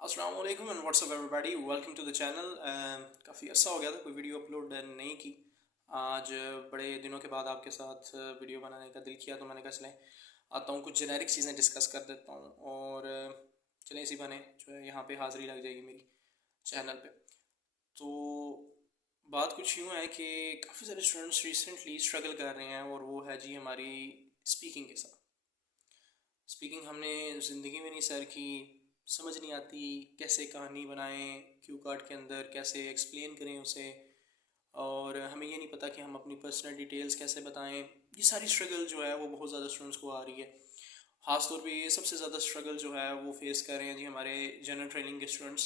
अस्सलाम वालेकुम and what's up everybody, welcome to the channel. काफ़ी अर्सा हो गया था कोई वीडियो अपलोड नहीं की। आज बड़े दिनों के बाद आपके साथ वीडियो बनाने का दिल किया, तो मैंने कहा चलें आता हूँ, कुछ जेनेरिक चीज़ें डिस्कस कर देता हूँ और चलें इसी बने जो है यहाँ पे हाज़िरी लग जाएगी मेरी चैनल पे। तो बात कुछ यूँ है कि काफ़ी सारे स्टूडेंट्स रिसेंटली स्ट्रगल कर रहे हैं और वो है जी हमारी स्पीकिंग के साथ। स्पीकिंग हमने ज़िंदगी में नहीं सर की, समझ नहीं आती कैसे कहानी बनाएं क्यू कार्ड के अंदर, कैसे एक्सप्लेन करें उसे, और हमें ये नहीं पता कि हम अपनी पर्सनल डिटेल्स कैसे बताएं। ये सारी स्ट्रगल जो है वो बहुत ज़्यादा स्टूडेंट्स को आ रही है। ख़ासतौर पे ये सबसे ज़्यादा स्ट्रगल जो है वो फेस कर रहे हैं जी हमारे जनरल ट्रेनिंग के स्टूडेंट्स,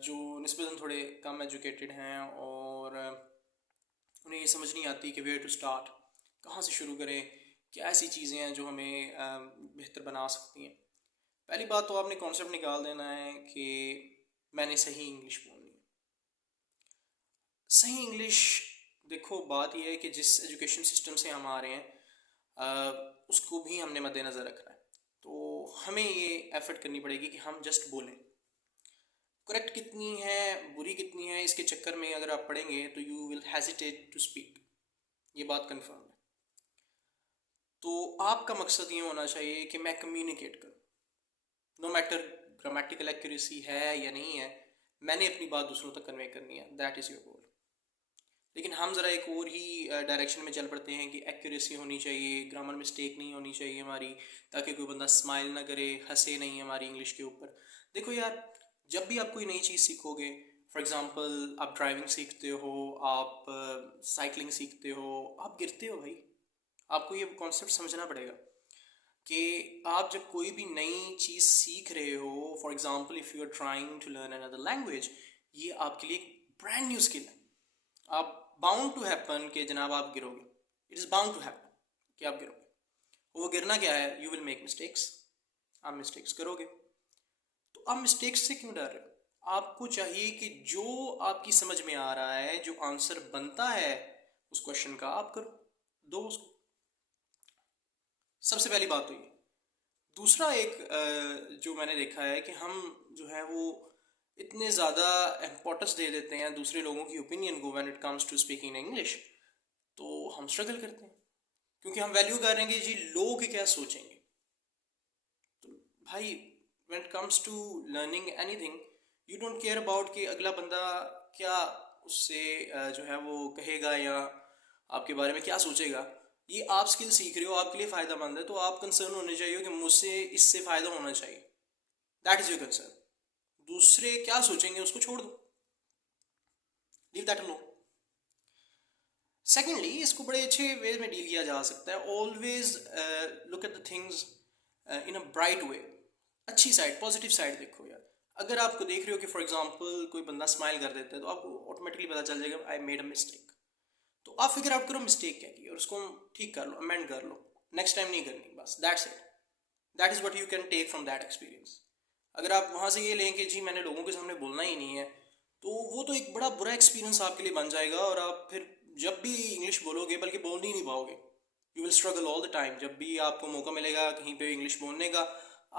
जो निस्बतन थोड़े कम एजुकेटेड हैं और उन्हें ये समझ नहीं आती कि वेयर टू स्टार्ट, कहाँ से शुरू करें, क्या ऐसी चीज़ें हैं जो हमें बेहतर बना सकती हैं। पहली बात तो आपने कॉन्सेप्ट निकाल देना है कि मैंने सही इंग्लिश बोलनी है। सही इंग्लिश, देखो बात यह है कि जिस एजुकेशन सिस्टम से हम आ रहे हैं उसको भी हमने मद्देनज़र रखना है। तो हमें ये एफर्ट करनी पड़ेगी कि हम जस्ट बोलें। करेक्ट कितनी है, बुरी कितनी है, इसके चक्कर में अगर आप पढ़ेंगे तो you will hesitate to speak, ये बात कन्फर्म है। तो आपका मकसद ये होना चाहिए कि मैं कम्युनिकेट करूँ, नो मैटर ग्रामेटिकल एक्यूरेसी है या नहीं है, मैंने अपनी बात दूसरों तक कन्वे करनी है, दैट इज़ योर गोल। लेकिन हम ज़रा एक और ही डायरेक्शन में चल पड़ते हैं कि एक्यूरेसी होनी चाहिए, ग्रामर मिस्टेक नहीं होनी चाहिए हमारी, ताकि कोई बंदा स्माइल ना करे, हंसे नहीं हमारी इंग्लिश के ऊपर। देखो यार, जब भी आप कोई नई चीज़ सीखोगे, फॉर एग्ज़ाम्पल आप ड्राइविंग सीखते हो, आप साइकिलिंग सीखते हो, आप गिरते हो भाई। आपको ये कॉन्सेप्ट समझना पड़ेगा कि आप जब कोई भी नई चीज़ सीख रहे हो, for example if you are trying to learn another language, ये आपके लिए एक ब्रांड न्यू स्किल है। आप बाउंड टू हैपन कि जनाब आप गिरोगे, it is bound to happen कि आप गिरोगे। वो गिरना क्या है, यू विल मेक मिस्टेक्स, आप मिस्टेक्स करोगे। तो आप मिस्टेक्स से क्यों डर रहे हो? आपको चाहिए कि जो आपकी समझ में आ रहा है, जो आंसर बनता है उस क्वेश्चन का, आप करो, दो उसको। सबसे पहली बात तो ये। दूसरा एक जो मैंने देखा है कि हम जो है वो इतने ज़्यादा इम्पोर्टेंस दे देते हैं दूसरे लोगों की ओपिनियन को when it comes to speaking English, तो हम स्ट्रगल करते हैं क्योंकि हम वैल्यू कर रहे हैं कि जी लोग क्या सोचेंगे। तो भाई, when it comes to learning anything, you don't care about कि अगला बंदा क्या उससे जो है वो कहेगा या आपके बारे में क्या सोचेगा। ये आप स्किल सीख रहे हो, आपके लिए फ़ायदा मंद है, तो आप कंसर्न होने चाहिए कि मुझसे इससे फ़ायदा होना चाहिए, दैट इज़ योर कंसर्न। दूसरे क्या सोचेंगे उसको छोड़ दो, लीव दैट अलोन। सेकेंडली, इसको बड़े अच्छे वे में डील किया जा सकता है। Always look at the things in a bright way, अच्छी साइड, पॉजिटिव साइड देखो यार। अगर आपको देख रहे हो कि फॉर एग्जांपल कोई बंदा स्माइल कर देता है, तो आपको ऑटोमेटिकली पता चल जाएगा आई मेड अ मिस्टेक। तो आप फिगर आउट करो मिस्टेक क्या की और उसको ठीक कर लो, अमेंड कर लो, नेक्स्ट टाइम नहीं करनी, बस that's it. That is what you can take from that experience. अगर आप वहाँ से ये लें कि जी मैंने लोगों के सामने बोलना ही नहीं है, तो वो तो एक बड़ा बुरा एक्सपीरियंस आपके लिए बन जाएगा और आप फिर जब भी इंग्लिश बोलोगे बल्कि बोल ही नहीं पाओगे। You will struggle all the time. जब भी आपको मौका मिलेगा कहीं पे इंग्लिश बोलने का,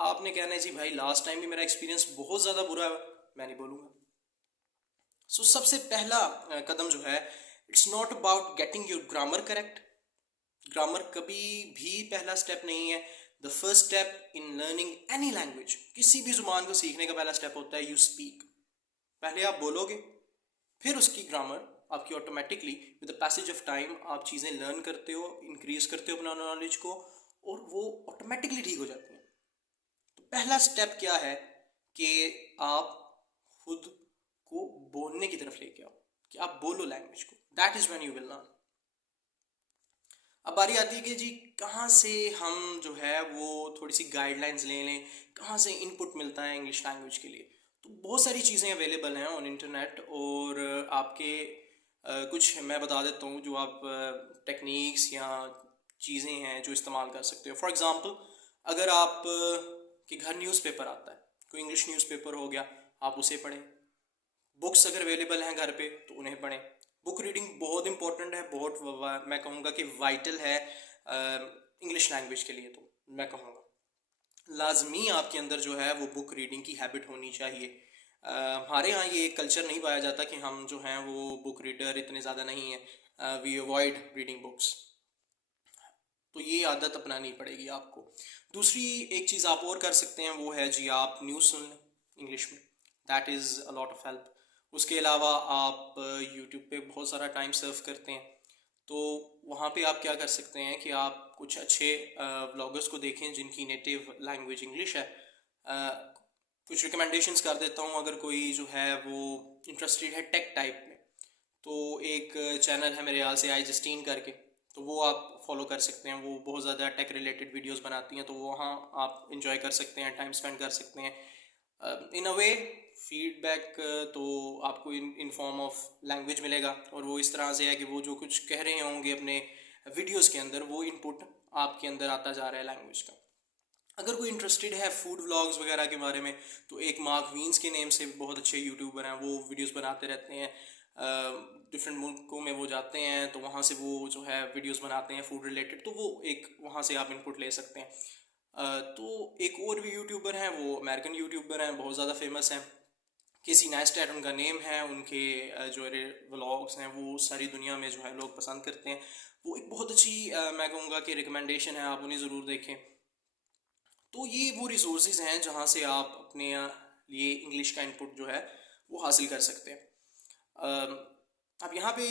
आपने कहना है जी भाई लास्ट टाइम भी मेरा एक्सपीरियंस बहुत ज़्यादा बुरा है, मैं नहीं बोलूँगा। सो सबसे पहला कदम जो है, it's not about getting your grammar correct. Grammar कभी भी पहला स्टेप नहीं है। The first step in learning any language, किसी भी जुबान को सीखने का पहला स्टेप होता है यू स्पीक। पहले आप बोलोगे, फिर उसकी ग्रामर आपकी automatically with the passage of time आप चीज़ें लर्न करते हो, इंक्रीज करते हो अपना नॉलेज को, और वो ऑटोमेटिकली ठीक हो जाती हैं। तो पहला स्टेप क्या है कि आप खुद को बोलने की तरफ लेके आओ, कि आप बोलो लैंग्वेज को, that is when you will learn. अब बारी आती है कि जी कहाँ से हम जो है वो थोड़ी सी गाइडलाइंस ले लें, कहाँ से इनपुट मिलता है इंग्लिश लैंग्वेज के लिए। तो बहुत सारी चीज़ें अवेलेबल हैं ऑन इंटरनेट, और आपके कुछ मैं बता देता हूँ जो आप टेक्निक्स या चीज़ें हैं जो इस्तेमाल कर सकते हो। फॉर एग्ज़ाम्पल, अगर आप के घर न्यूज़पेपर आता है, कोई इंग्लिश न्यूज़पेपर हो गया, आप उसे पढ़ें। बुक्स अगर अवेलेबल हैं घर पे तो उन्हें पढ़ें। बुक रीडिंग बहुत इंपॉर्टेंट है, बहुत मैं कहूँगा कि वाइटल है इंग्लिश लैंग्वेज के लिए, तो मैं कहूँगा। लाजमी आपके अंदर जो है वो बुक रीडिंग की हैबिट होनी चाहिए। हमारे यहाँ ये कल्चर नहीं पाया जाता कि हम जो हैं वो बुक रीडर इतने ज़्यादा नहीं हैं, वी अवॉइड रीडिंग बुक्स। तो ये आदत अपनानी पड़ेगी आपको। दूसरी एक चीज़ आप और कर सकते हैं, वो है जी आप न्यूज़ सुन लें इंग्लिश में, that is a lot of help. उसके अलावा आप यूट्यूब पे बहुत सारा टाइम सर्व करते हैं, तो वहाँ पे आप क्या कर सकते हैं कि आप कुछ अच्छे व्लॉगर्स को देखें जिनकी नेटिव लैंग्वेज इंग्लिश है। कुछ रिकमेंडेशंस कर देता हूँ, अगर कोई जो है वो इंटरेस्टेड है टेक टाइप में, तो एक चैनल है मेरे ख्याल से आई जस्टीन करके, तो वो आप फॉलो कर सकते हैं। वो बहुत ज़्यादा टेक रिलेटेड वीडियोस बनाती हैं, तो वहाँ आप इंजॉय कर सकते हैं, टाइम स्पेंड कर सकते हैं। इन अ वे फीडबैक तो आपको इन फॉर्म ऑफ लैंग्वेज मिलेगा, और वो इस तरह से है कि वो जो कुछ कह रहे होंगे अपने वीडियोस के अंदर, वो इनपुट आपके अंदर आता जा रहा है लैंग्वेज का। अगर कोई इंटरेस्टेड है फूड व्लॉग्स वगैरह के बारे में, तो एक मार्क वीन्स के नेम से बहुत अच्छे यूट्यूबर हैं, वो वीडियोस बनाते रहते हैं। डिफरेंट मुल्कों में वो जाते हैं, तो वहाँ से वो जो है वीडियोस बनाते हैं फूड रिलेटेड, तो वो एक वहाँ से आप इनपुट ले सकते हैं। तो एक और भी यूट्यूबर हैं, वो अमेरिकन यूट्यूबर हैं, बहुत ज़्यादा फेमस हैं, केसी नैस्टैट उनका नेम है। उनके जो व्लॉग्स हैं वो सारी दुनिया में जो है लोग पसंद करते हैं। वो एक बहुत अच्छी मैं कहूँगा कि रिकमेंडेशन है, आप उन्हें ज़रूर देखें। तो ये वो रिसोर्सेज हैं जहाँ से आप अपने लिए इंग्लिश का इनपुट जो है वो हासिल कर सकते हैं। अब यहाँ पे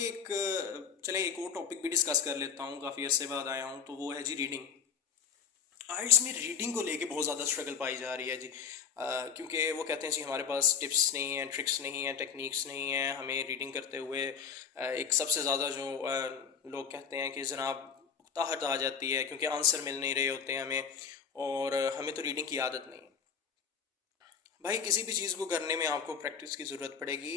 चले एक और टॉपिक भी डिस्कस कर लेता हूँ, काफ़ी अर्से बाद आया हूँ, तो वो है जी रीडिंग। आइल्स में रीडिंग को लेके बहुत ज़्यादा स्ट्रगल पाई जा रही है जी। क्योंकि वो कहते हैं जी हमारे पास टिप्स नहीं हैं, ट्रिक्स नहीं हैं, टेक्निक्स नहीं हैं, हमें रीडिंग करते हुए एक सबसे ज़्यादा जो लोग कहते हैं कि जनाब ताहत आ जाती है, क्योंकि आंसर मिल नहीं रहे होते हैं हमें, और हमें तो रीडिंग की आदत नहीं। भाई किसी भी चीज़ को करने में आपको प्रैक्टिस की ज़रूरत पड़ेगी।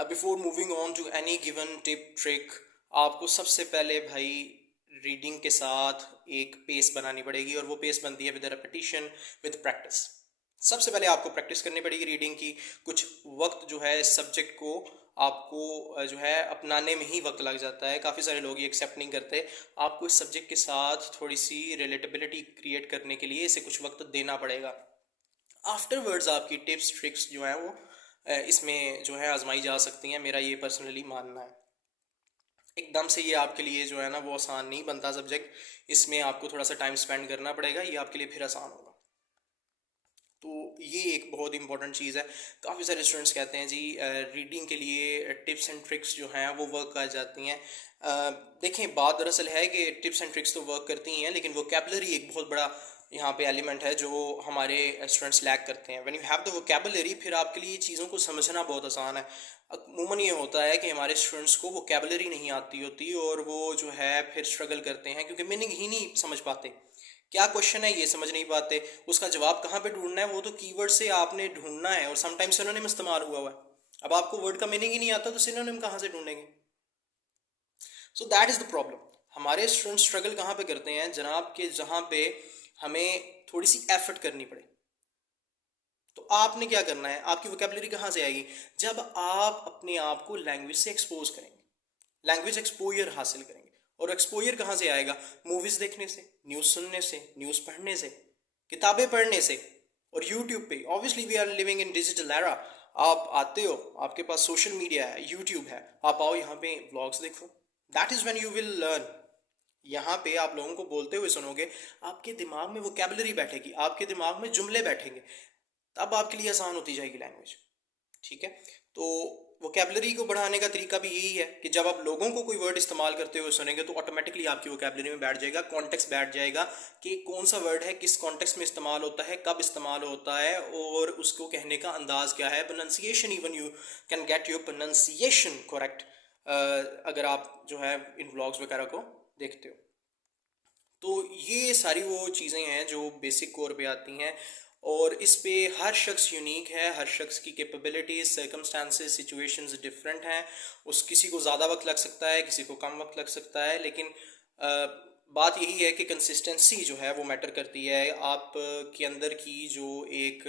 Before moving on to any given tip trick, आपको सबसे पहले भाई रीडिंग के साथ एक पेस बनानी पड़ेगी, और वो पेस बनती है विद रेपिटेशन, विद प्रैक्टिस। सबसे पहले आपको प्रैक्टिस करनी पड़ेगी रीडिंग की। कुछ वक्त जो है इस सब्जेक्ट को आपको जो है अपनाने में ही वक्त लग जाता है, काफ़ी सारे लोग ये एक्सेप्ट नहीं करते। आपको इस सब्जेक्ट के साथ थोड़ी सी रिलेटेबिलिटी क्रिएट करने के लिए इसे कुछ वक्त देना पड़ेगा। आफ्टरवर्ड्स आपकी टिप्स ट्रिक्स जो हैं वो इसमें जो है आजमाई जा सकती हैं, मेरा ये पर्सनली मानना है। एकदम से ये आपके लिए जो है ना वो आसान नहीं बनता सब्जेक्ट, इसमें आपको थोड़ा सा टाइम स्पेंड करना पड़ेगा, ये आपके लिए फिर आसान होगा। तो ये एक बहुत इंपॉर्टेंट चीज़ है। काफ़ी सारे स्टूडेंट्स कहते हैं जी रीडिंग के लिए टिप्स एंड ट्रिक्स जो हैं वो वर्क कर जाती हैं। देखें बात दरअसल है कि टिप्स एंड ट्रिक्स तो वर्क करती हैं, लेकिन वोकेबलरी एक बहुत बड़ा यहाँ पे एलिमेंट है जो हमारे स्टूडेंट्स लैक करते हैं। When you have the vocabulary, फिर आपके लिए चीज़ों को समझना बहुत आसान है। अमूमन ये होता है कि हमारे स्टूडेंट्स को वोकेबलरी नहीं आती होती, और वो जो है फिर स्ट्रगल करते हैं, क्योंकि मीनिंग ही नहीं समझ पाते। क्या क्वेश्चन है ये समझ नहीं पाते, उसका जवाब कहाँ पे ढूंढना है वो तो कीवर्ड से आपने ढूंढना है, और समटाइम्स सिनोनिम इस्तेमाल हुआ है। अब आपको वर्ड का मीनिंग ही नहीं आता, तो सिनोनिम कहाँ से ढूंढेंगे? So that is the problem. हमारे स्टूडेंट स्ट्रगल कहाँ पे करते हैं जनाब, के जहाँ पे हमें थोड़ी सी एफर्ट करनी पड़े। तो आपने क्या करना है, आपकी वोकेबलरी कहाँ से आएगी? जब आप अपने आप को लैंग्वेज से एक्सपोज करेंगे, लैंग्वेज एक्सपोजर हासिल करेंगे। और एक्सपोजर कहाँ से आएगा? मूवीज़ देखने से, न्यूज़ सुनने से, न्यूज़ पढ़ने से, किताबें पढ़ने से, और यूट्यूब पे। Obviously we are living in digital era. आप आते हो, आपके पास सोशल मीडिया है, यूट्यूब है, आप आओ यहाँ पे व्लॉग्स देखो, that is when you will learn. यहाँ पे आप लोगों को बोलते हुए सुनोगे, आपके दिमाग में वोकेबलरी बैठेगी, आपके दिमाग में जुमले बैठेंगे, तब आपके लिए आसान होती जाएगी लैंग्वेज। ठीक है? तो वोकेबलरी को बढ़ाने का तरीका भी यही है कि जब आप लोगों को कोई वर्ड इस्तेमाल करते हुए सुनेंगे, तो ऑटोमेटिकली आपकी वोकेबलरी में बैठ जाएगा, कॉन्टेक्स्ट बैठ जाएगा कि कौन सा वर्ड है, किस कॉन्टेक्स्ट में इस्तेमाल होता है, कब इस्तेमाल होता है, और उसको कहने का अंदाज क्या है। Pronunciation, even you can get your pronunciation correct अगर आप जो है इन व्लॉग्स वगैरह को देखते हो। तो ये सारी वो चीज़ें हैं जो बेसिक कोर पे आती हैं, और इस पे हर शख्स यूनिक है, हर शख्स की कैपेबिलिटीज, सर्कमस्टांसेस, सिचुएशंस डिफरेंट हैं। उस किसी को ज़्यादा वक्त लग सकता है, किसी को कम वक्त लग सकता है, लेकिन बात यही है कि कंसिस्टेंसी जो है वो मैटर करती है। आप के अंदर की जो एक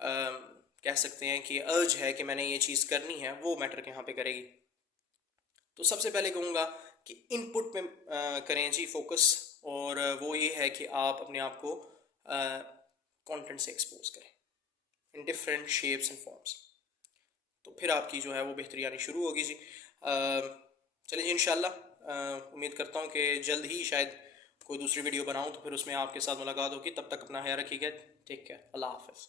कह सकते हैं कि अर्ज है कि मैंने ये चीज़ करनी है, वो मैटर यहाँ पे करेगी। तो सबसे पहले कहूँगा कि इनपुट में करें जी फोकस, और वो ये है कि आप अपने आप को कंटेंट से एक्सपोज करें in different shapes and forms, तो फिर आपकी जो है वो बेहतरी आनी शुरू होगी जी। चलिए जी, इंशाल्लाह उम्मीद करता हूँ कि जल्द ही शायद कोई दूसरी वीडियो बनाऊँ तो फिर उसमें आपके साथ मुलाकात होगी। तब तक अपना ख्याल रखिएगा। Take care. अल्लाह हाफ़िज़।